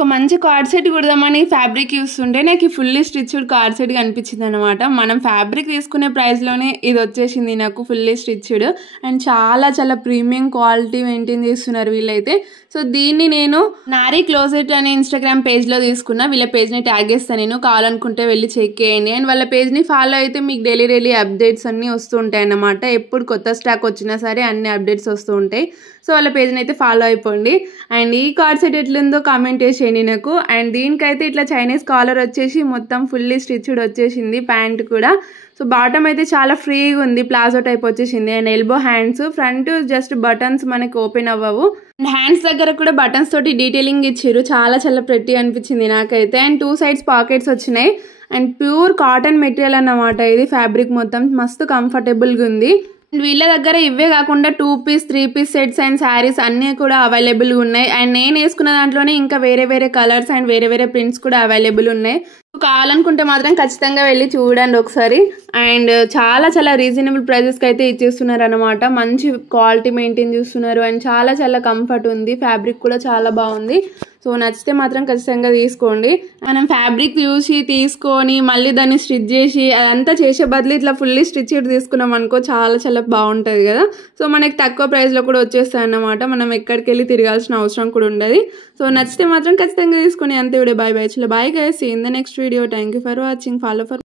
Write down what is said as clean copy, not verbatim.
ఒక మంచి card set కుడదామని fabric చూస్తుంటే నాకు ఫుల్లీ స్టిచ్డ్ కార్డ్ సెట్ కనిపించింది అనమాట. మనం ఫ్యాబ్రిక్ తీసుకునే ప్రైస్లోనే ఇది వచ్చేసింది నాకు ఫుల్లీ స్టిచ్డ్. అండ్ చాలా చాలా ప్రీమియం క్వాలిటీ మెయింటైన్ చేస్తున్నారు వీళ్ళైతే. సో దీన్ని నేను నారీ క్లోజెట్ అనే ఇన్స్టాగ్రామ్ పేజ్లో తీసుకున్నా. వీళ్ళ పేజ్ని ట్యాగ్ చేస్తాను, నేను కావాలనుకుంటే వెళ్ళి చెక్ చేయండి. అండ్ వాళ్ళ పేజ్ని ఫాలో అయితే మీకు డైలీ అప్డేట్స్ అన్నీ వస్తూ ఉంటాయి అన్నమాట. ఎప్పుడు కొత్త స్టాక్ వచ్చినా సరే అన్ని అప్డేట్స్ వస్తూ ఉంటాయి. సో వాళ్ళ పేజ్ని అయితే ఫాలో అయిపోండి. అండ్ ఈ కార్డ్ సెట్ ఎట్లుందో కామెంట్ చేసేయండి నాకు. అండ్ దీనికైతే ఇట్లా చైనీస్ కాలర్ వచ్చేసి మొత్తం ఫుల్లీ స్టిచ్డ్ వచ్చేసింది, ప్యాంట్ కూడా. సో బాటమ్ అయితే చాలా ఫ్రీగా ఉంది, ప్లాజో టైప్ వచ్చేసింది. And elbow hands, front just buttons మనకి ఓపెన్ అవ్వవు. అండ్ హ్యాండ్స్ దగ్గర కూడా బటన్స్ తోటి డీటెయిలింగ్ ఇచ్చారు, చాలా చాలా ప్రెట్టి అనిపించింది నాకైతే. అండ్ 2 sides పాకెట్స్ వచ్చినాయి. అండ్ ప్యూర్ కాటన్ మెటీరియల్ అన్నమాట ఇది. ఫ్యాబ్రిక్ మొత్తం మస్తు కంఫర్టబుల్గా ఉంది. వీళ్ళ దగ్గర ఇవే కాకుండా 2 piece 3 piece sets and saris అన్నీ కూడా అవైలబుల్గా ఉన్నాయి. అండ్ నేను వేసుకున్న దాంట్లోనే ఇంకా వేరే కలర్స్ అండ్ వేరే ప్రింట్స్ కూడా అవైలబుల్ ఉన్నాయి. కావాలనుకుంటే మాత్రం ఖచ్చితంగా వెళ్ళి చూడండి ఒకసారి. అండ్ చాలా చాలా రీజనబుల్ ప్రైజెస్కి అయితే ఇచ్చేస్తున్నారు అనమాట. మంచి క్వాలిటీ మెయింటైన్ చేస్తున్నారు. అండ్ చాలా చాలా కంఫర్ట్ ఉంది, ఫ్యాబ్రిక్ కూడా చాలా బాగుంది. సో నచ్చితే మాత్రం ఖచ్చితంగా తీసుకోండి. మనం ఫ్యాబ్రిక్ చూసి తీసుకొని మళ్ళీ దాన్ని స్టిచ్ చేసి అదంతా చేసే బదులు ఇట్లా ఫుల్లీ స్టిచ్ తీసుకున్నాం అనుకో చాలా చాలా బాగుంటుంది కదా. సో మనకి తక్కువ ప్రైస్లో కూడా వచ్చేస్తాయి అన్నమాట. మనం ఎక్కడికి వెళ్ళి తిరగాల్సిన అవసరం కూడా ఉండదు. సో నచ్చితే మాత్రం ఖచ్చితంగా తీసుకొని. అంతే వీడియో. బాయ్ చలో bye guys, see in the next video. Thank you for watching. Follow for